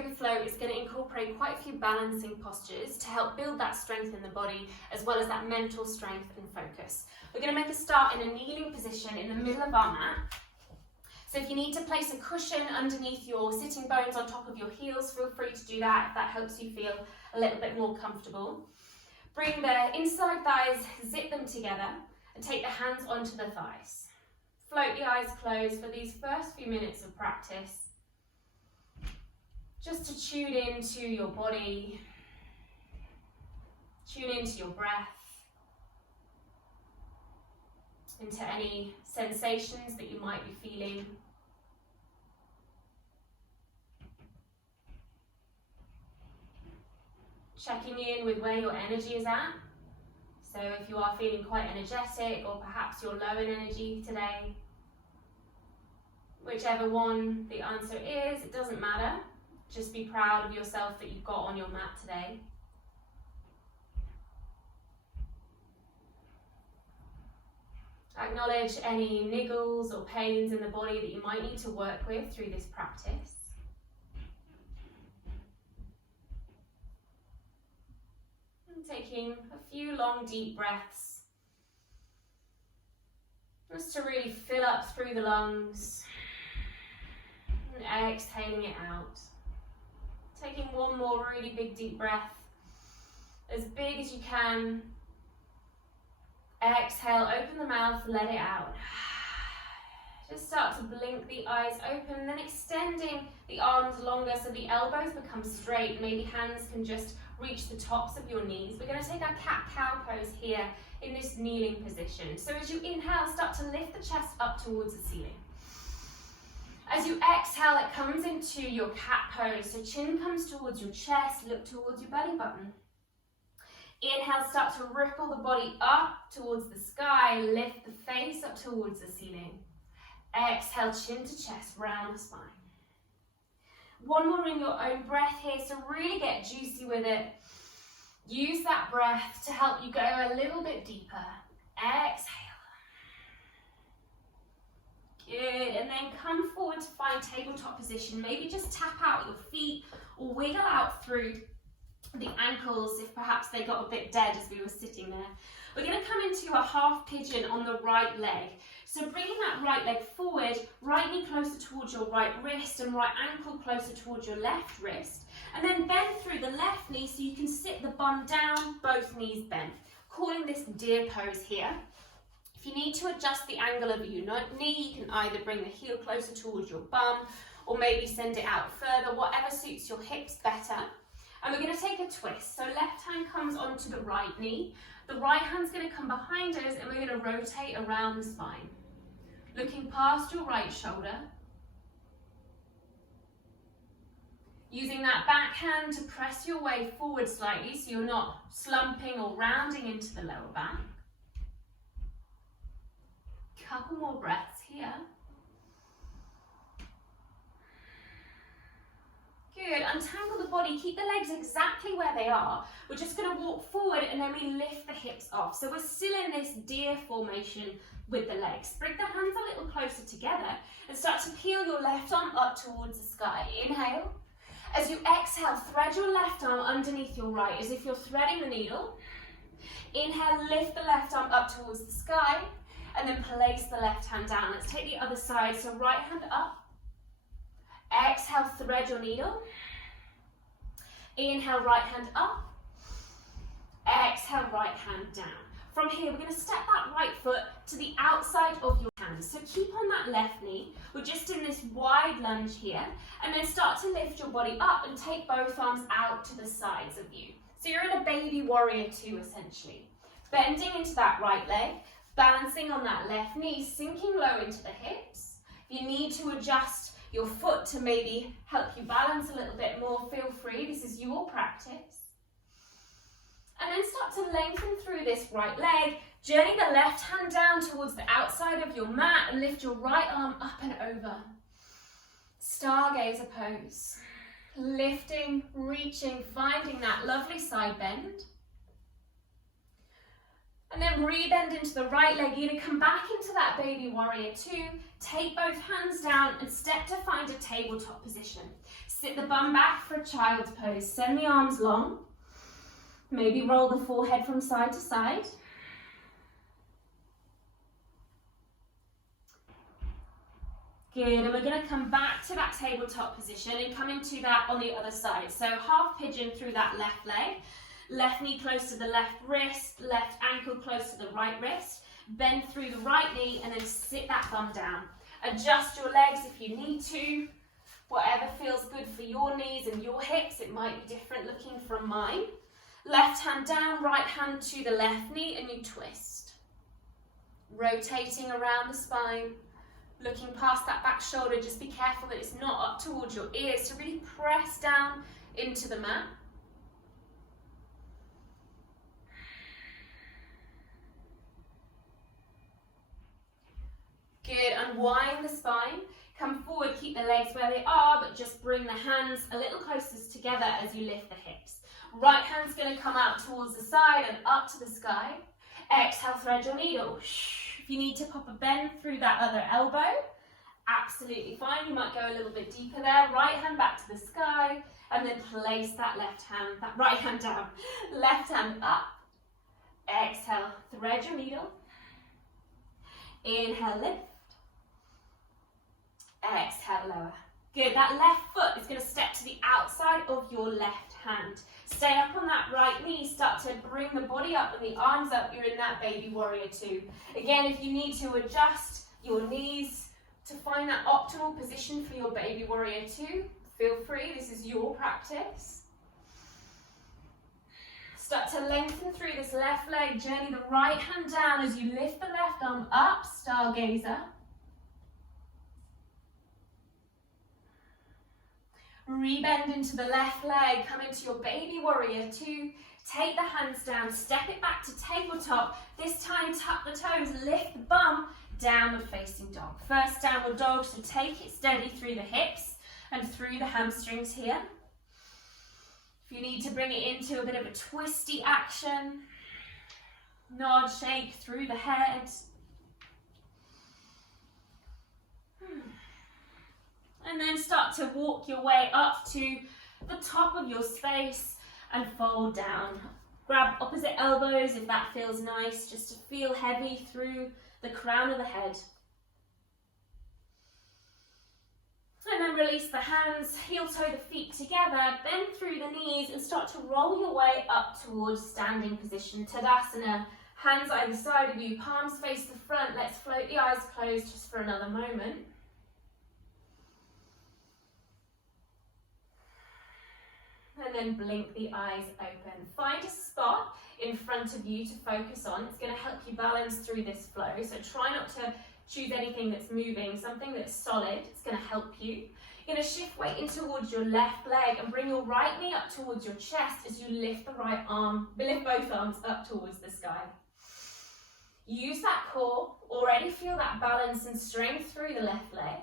Yoga Flow is going to incorporate quite a few balancing postures to help build that strength in the body, as well as that mental strength and focus. We're going to make a start in a kneeling position in the middle of our mat. So if you need to place a cushion underneath your sitting bones on top of your heels, feel free to do that if that helps you feel a little bit more comfortable. Bring the inside thighs, zip them together, and take the hands onto the thighs. Float the eyes closed for these first few minutes of practice, just to tune into your body, tune into your breath, into any sensations that you might be feeling. Checking in with where your energy is at. So if you are feeling quite energetic, or perhaps you're low in energy today, whichever one the answer is, it doesn't matter. Just be proud of yourself that you've got on your mat today. Acknowledge any niggles or pains in the body that you might need to work with through this practice. And taking a few long, deep breaths, just to really fill up through the lungs, and exhaling it out. Taking one more really big, deep breath, as big as you can. Exhale, open the mouth, let it out. Just start to blink the eyes open, and then extending the arms longer so the elbows become straight. Maybe hands can just reach the tops of your knees. We're going to take our cat-cow pose here in this kneeling position. So as you inhale, start to lift the chest up towards the ceiling. As you exhale, it comes into your cat pose. So chin comes towards your chest, look towards your belly button. Inhale, start to ripple the body up towards the sky, lift the face up towards the ceiling. Exhale, chin to chest, round the spine. One more in your own breath here, so really get juicy with it. Use that breath to help you go a little bit deeper. Exhale. Good, and then come forward to find tabletop position. Maybe just tap out your feet or wiggle out through the ankles if perhaps they got a bit dead as we were sitting there. We're going to come into a half pigeon on the right leg. So bringing that right leg forward, right knee closer towards your right wrist and right ankle closer towards your left wrist. And then bend through the left knee so you can sit the bum down, both knees bent. Calling this deer pose here. If you need to adjust the angle of your knee, you can either bring the heel closer towards your bum or maybe send it out further, whatever suits your hips better. And we're going to take a twist. So left hand comes onto the right knee. The right hand's going to come behind us and we're going to rotate around the spine. Looking past your right shoulder. Using that back hand to press your way forward slightly so you're not slumping or rounding into the lower back. Couple more breaths here. Good, untangle the body, keep the legs exactly where they are. We're just going to walk forward and then we lift the hips off. So we're still in this deer formation with the legs. Bring the hands a little closer together and start to peel your left arm up towards the sky. Inhale. As you exhale, thread your left arm underneath your right as if you're threading the needle. Inhale, lift the left arm up towards the sky and then place the left hand down. Let's take the other side. So right hand up. Exhale, thread your needle. Inhale, right hand up. Exhale, right hand down. From here, we're going to step that right foot to the outside of your hands. So keep on that left knee. We're just in this wide lunge here. And then start to lift your body up and take both arms out to the sides of you. So you're in a baby warrior two, essentially. Bending into that right leg, balancing on that left knee, sinking low into the hips. If you need to adjust your foot to maybe help you balance a little bit more, feel free. This is your practice. And then start to lengthen through this right leg, journey the left hand down towards the outside of your mat and lift your right arm up and over. Stargazer pose. Lifting, reaching, finding that lovely side bend. And then rebend into the right leg. You're going to come back into that baby warrior two. Take both hands down and step to find a tabletop position. Sit the bum back for a child's pose. Send the arms long. Maybe roll the forehead from side to side. Good, and we're going to come back to that tabletop position and come into that on the other side. So half pigeon through that left leg. Left knee close to the left wrist, left ankle close to the right wrist. Bend through the right knee and then sit that bum down. Adjust your legs if you need to. Whatever feels good for your knees and your hips. It might be different looking from mine. Left hand down, right hand to the left knee and you twist. Rotating around the spine. Looking past that back shoulder. Just be careful that it's not up towards your ears. So really press down into the mat. Good, unwind the spine, come forward, keep the legs where they are, but just bring the hands a little closer together as you lift the hips. Right hand's going to come out towards the side and up to the sky. Exhale, thread your needle. If you need to pop a bend through that other elbow, absolutely fine. You might go a little bit deeper there. Right hand back to the sky, and then place that right hand down. Left hand up. Exhale, thread your needle. Inhale, lift. Exhale, lower. Good, that left foot is going to step to the outside of your left hand. Stay up on that right knee, start to bring the body up and the arms up. You're in that baby warrior two. Again, if you need to adjust your knees to find that optimal position for your baby warrior two, feel free, this is your practice. Start to lengthen through this left leg, journey the right hand down as you lift the left arm up, stargazer. Rebend into the left leg, come into your baby warrior two. Take the hands down, step it back to tabletop. This time tuck the toes, lift the bum, downward facing dog. First downward dog, so take it steady through the hips and through the hamstrings here. If you need to bring it into a bit of a twisty action, nod, shake through the head. And then start to walk your way up to the top of your space and fold down. Grab opposite elbows if that feels nice, just to feel heavy through the crown of the head. And then release the hands, heel toe the feet together, bend through the knees and start to roll your way up towards standing position, Tadasana. Hands either side of you, palms face the front. Let's float the eyes closed just for another moment. And then blink the eyes open. Find a spot in front of you to focus on. It's going to help you balance through this flow. So try not to choose anything that's moving, something that's solid. It's going to help you. You're going to shift weight in towards your left leg and bring your right knee up towards your chest as you lift the right arm, lift both arms up towards the sky. Use that core. Already feel that balance and strength through the left leg.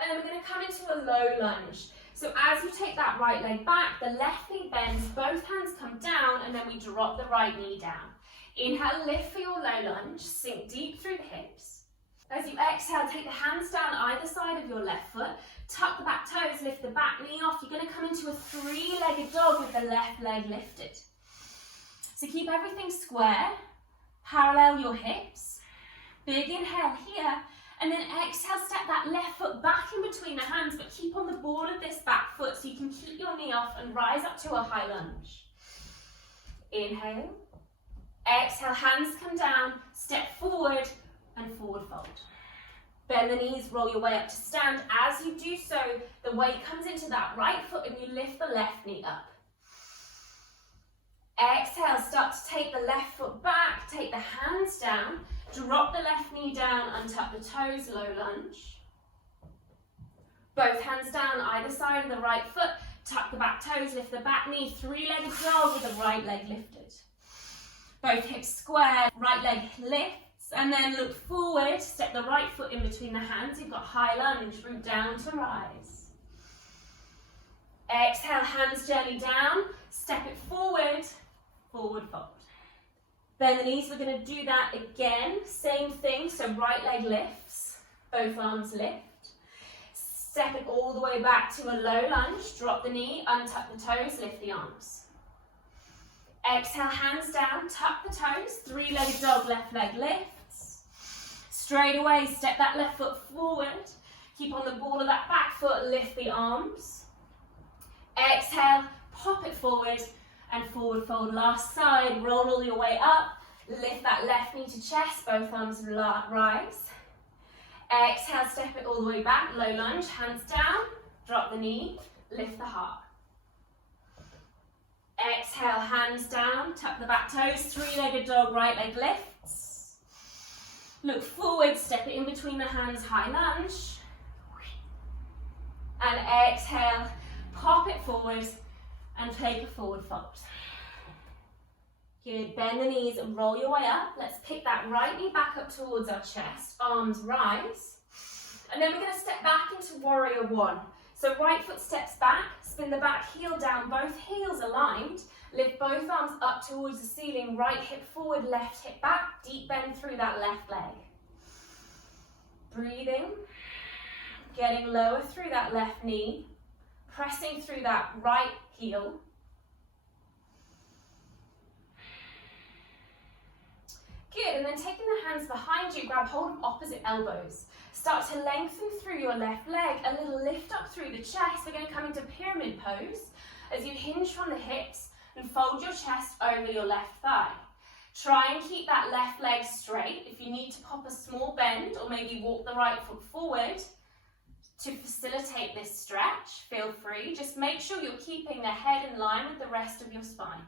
And then we're going to come into a low lunge. So as you take that right leg back, the left knee bends, both hands come down, and then we drop the right knee down. Inhale, lift for your low lunge, sink deep through the hips. As you exhale, take the hands down either side of your left foot, tuck the back toes, lift the back knee off. You're going to come into a three-legged dog with the left leg lifted. So keep everything square, parallel your hips. Big inhale here. And then exhale, step that left foot back in between the hands, but keep on the ball of this back foot so you can keep your knee off and rise up to a high lunge. Inhale. Exhale, hands come down, step forward and forward fold. Bend the knees, roll your way up to stand. As you do so, the weight comes into that right foot and you lift the left knee up. Exhale, start to take the left foot back, take the hands down, drop the left knee down, untuck the toes, low lunge. Both hands down either side of the right foot, tuck the back toes, lift the back knee, three-legged dog with the right leg lifted. Both hips square, right leg lifts, and then look forward, step the right foot in between the hands. You've got high lunge, root down to rise. Exhale, hands journey down, step it forward, forward fold. Bend the knees, we're going to do that again. Same thing, so right leg lifts, both arms lift. Step it all the way back to a low lunge, drop the knee, untuck the toes, lift the arms. Exhale, hands down, tuck the toes, three-legged dog, left leg lifts. Straight away, step that left foot forward. Keep on the ball of that back foot, lift the arms. Exhale, pop it forward and forward fold. Last side, roll all your way up. Lift that left knee to chest, both arms rise. Exhale, step it all the way back, low lunge, hands down, drop the knee, lift the heart. Exhale, hands down, tuck the back toes, three-legged dog, right leg lifts. Look forward, step it in between the hands, high lunge. And exhale, pop it forward and take a forward fold. Good, bend the knees and roll your way up. Let's pick that right knee back up towards our chest, arms rise. And then we're going to step back into warrior one. So right foot steps back, spin the back heel down, both heels aligned. Lift both arms up towards the ceiling, right hip forward, left hip back, deep bend through that left leg. Breathing, getting lower through that left knee, pressing through that right heel. Good, and then taking the hands behind you, grab hold of opposite elbows. Start to lengthen through your left leg, a little lift up through the chest. We're going to come into pyramid pose as you hinge from the hips and fold your chest over your left thigh. Try and keep that left leg straight. If you need to pop a small bend or maybe walk the right foot forward to facilitate this stretch, feel free. Just make sure you're keeping the head in line with the rest of your spine.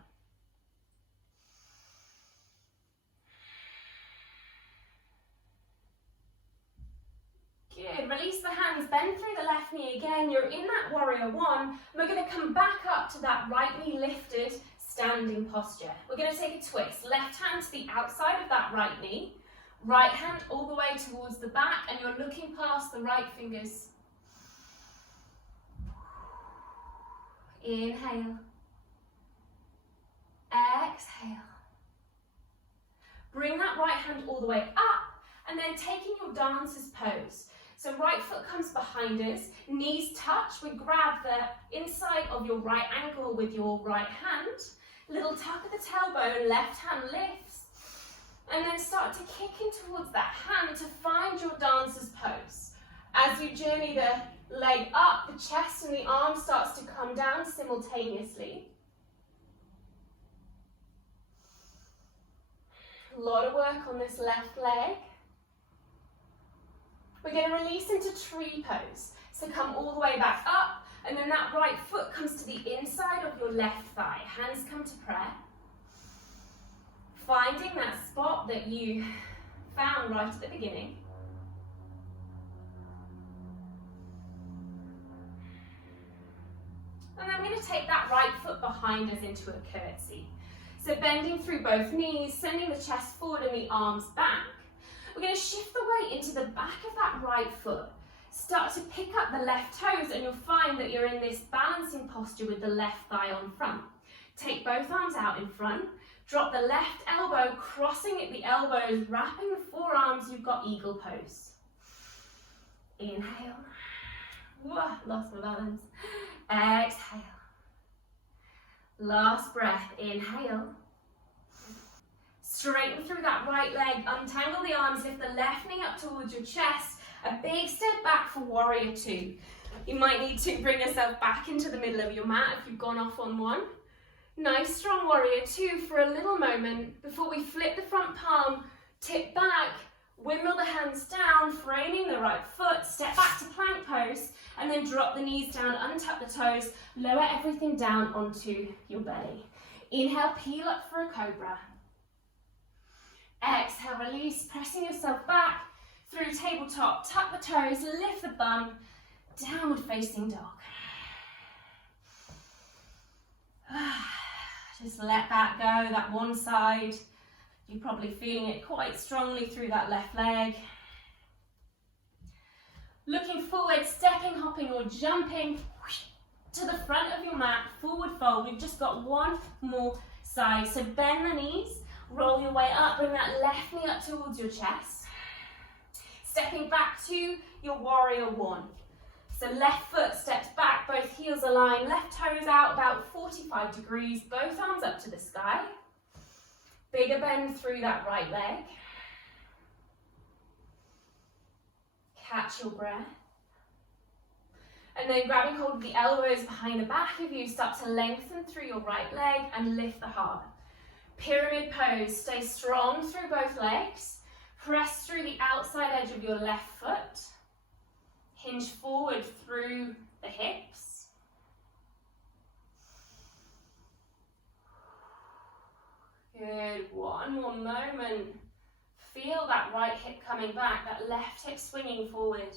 Good, release the hands, bend through the left knee again. You're in that warrior one. We're going to come back up to that right knee lifted standing posture. We're going to take a twist. Left hand to the outside of that right knee. Right hand all the way towards the back, and you're looking past the right fingers. Inhale. Exhale. Bring that right hand all the way up, and then taking your dancer's pose. So right foot comes behind us, knees touch. We grab the inside of your right ankle with your right hand. Little tuck at the tailbone, left hand lifts. And then start to kick in towards that hand to find your dancer's pose. As you journey the leg up, the chest and the arm starts to come down simultaneously. A lot of work on this left leg. We're going to release into tree pose. So come all the way back up, and then that right foot comes to the inside of your left thigh. Hands come to prayer. Finding that spot that you found right at the beginning. And then we're going to take that right foot behind us into a curtsy. So bending through both knees, sending the chest forward and the arms back. We're going to shift the weight into the back of that right foot. Start to pick up the left toes, and you'll find that you're in this balancing posture with the left thigh on front. Take both arms out in front. Drop the left elbow, crossing at the elbows, wrapping the forearms. You've got eagle pose. Inhale. Whoa, lost my balance. Exhale. Last breath. Inhale. Straighten through that right leg, untangle the arms, lift the left knee up towards your chest. A big step back for warrior two. You might need to bring yourself back into the middle of your mat if you've gone off on one. Nice strong warrior two for a little moment before we flip the front palm, tip back, windmill the hands down, framing the right foot, step back to plank pose, and then drop the knees down, untuck the toes, lower everything down onto your belly. Inhale, peel up for a cobra. Exhale, release, pressing yourself back through tabletop, tuck the toes, lift the bum, downward facing dog. Just let that go, that one side. You're probably feeling it quite strongly through that left leg. Looking forward, stepping, hopping or jumping to the front of your mat, forward fold. We've just got one more side. So bend the knees, Roll your way up, bring that left knee up towards your chest. Stepping back to your warrior one. So left foot steps back, both heels align, left toes out about 45 degrees, both arms up to the sky. Bigger bend through that right leg. Catch your breath. And then grabbing hold of the elbows behind the back of you, start to lengthen through your right leg and lift the heart. Pyramid pose, stay strong through both legs. Press through the outside edge of your left foot. Hinge forward through the hips. Good, one more moment. Feel that right hip coming back, that left hip swinging forward.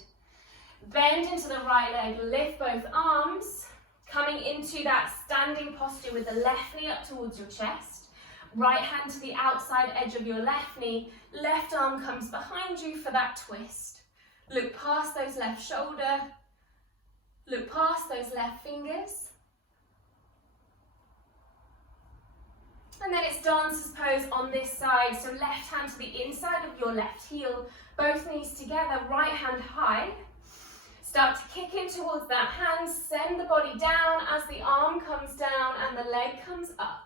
Bend into the right leg, lift both arms, coming into that standing posture with the left knee up towards your chest. Right hand to the outside edge of your left knee, left arm comes behind you for that twist. Look past those left shoulder, look past those left fingers. And then it's dancer's pose on this side, so left hand to the inside of your left heel, both knees together, right hand high. Start to kick in towards that hand, send the body down as the arm comes down and the leg comes up.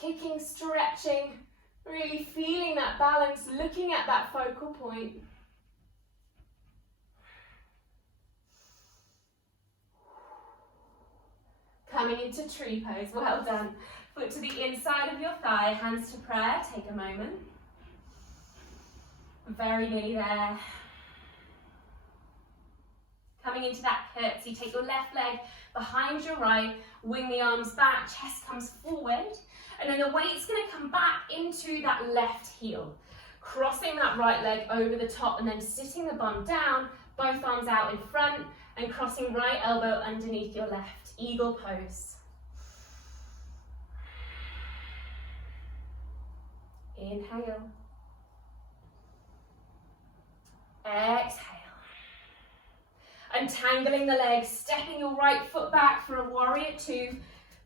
Kicking, stretching, really feeling that balance, looking at that focal point. Coming into tree pose, well done. Foot to the inside of your thigh, hands to prayer, take a moment. Very nearly there. Coming into that curtsy, take your left leg behind your right, wing the arms back, chest comes forward, and then the weight's going to come back into that left heel. Crossing that right leg over the top and then sitting the bum down, both arms out in front, and crossing right elbow underneath your left, eagle pose. Inhale. Exhale. Untangling the legs, stepping your right foot back for a warrior two.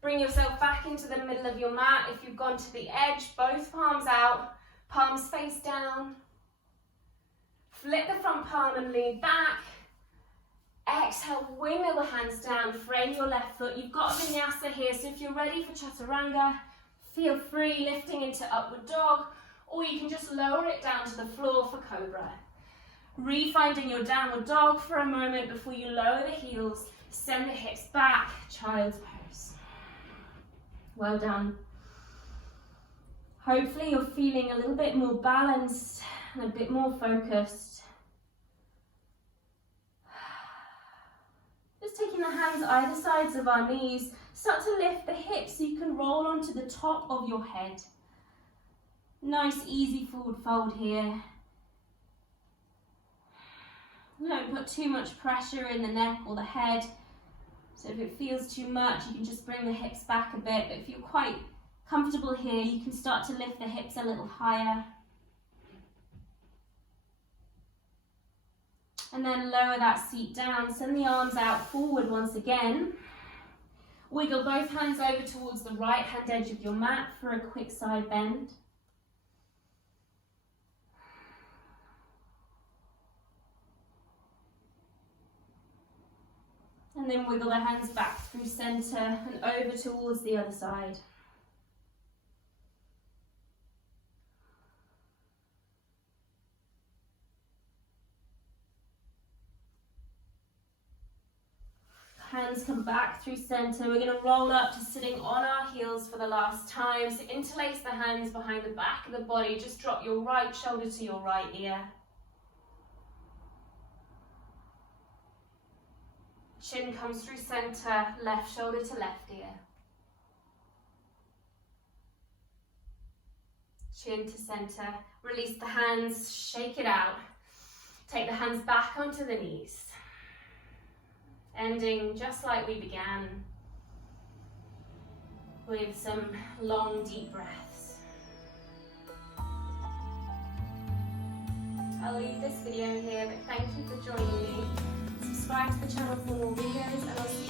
Bring yourself back into the middle of your mat. If you've gone to the edge, both palms out, palms face down. Flip the front palm and lean back. Exhale, wiggle the hands down, frame your left foot. You've got a vinyasa here, so if you're ready for chaturanga, feel free lifting into upward dog, or you can just lower it down to the floor for cobra. Refinding your downward dog for a moment before you lower the heels, send the hips back, child's pose. Well done. Hopefully you're feeling a little bit more balanced and a bit more focused. Just taking the hands either sides of our knees, start to lift the hips so you can roll onto the top of your head. Nice easy forward fold here. Don't put too much pressure in the neck or the head. So if it feels too much, you can just bring the hips back a bit. But if you're quite comfortable here, you can start to lift the hips a little higher. And then lower that seat down. Send the arms out forward once again. Wiggle both hands over towards the right hand edge of your mat for a quick side bend. And then wiggle the hands back through center and over towards the other side. Hands come back through center. We're going to roll up to sitting on our heels for the last time. So interlace the hands behind the back of the body. Just drop your right shoulder to your right ear. Chin comes through center, left shoulder to left ear. Chin to center. Release the hands, shake it out. Take the hands back onto the knees. Ending just like we began, with some long, deep breaths. I'll leave this video here, but thank you for joining me. Subscribe to the channel for more videos, and I'll see you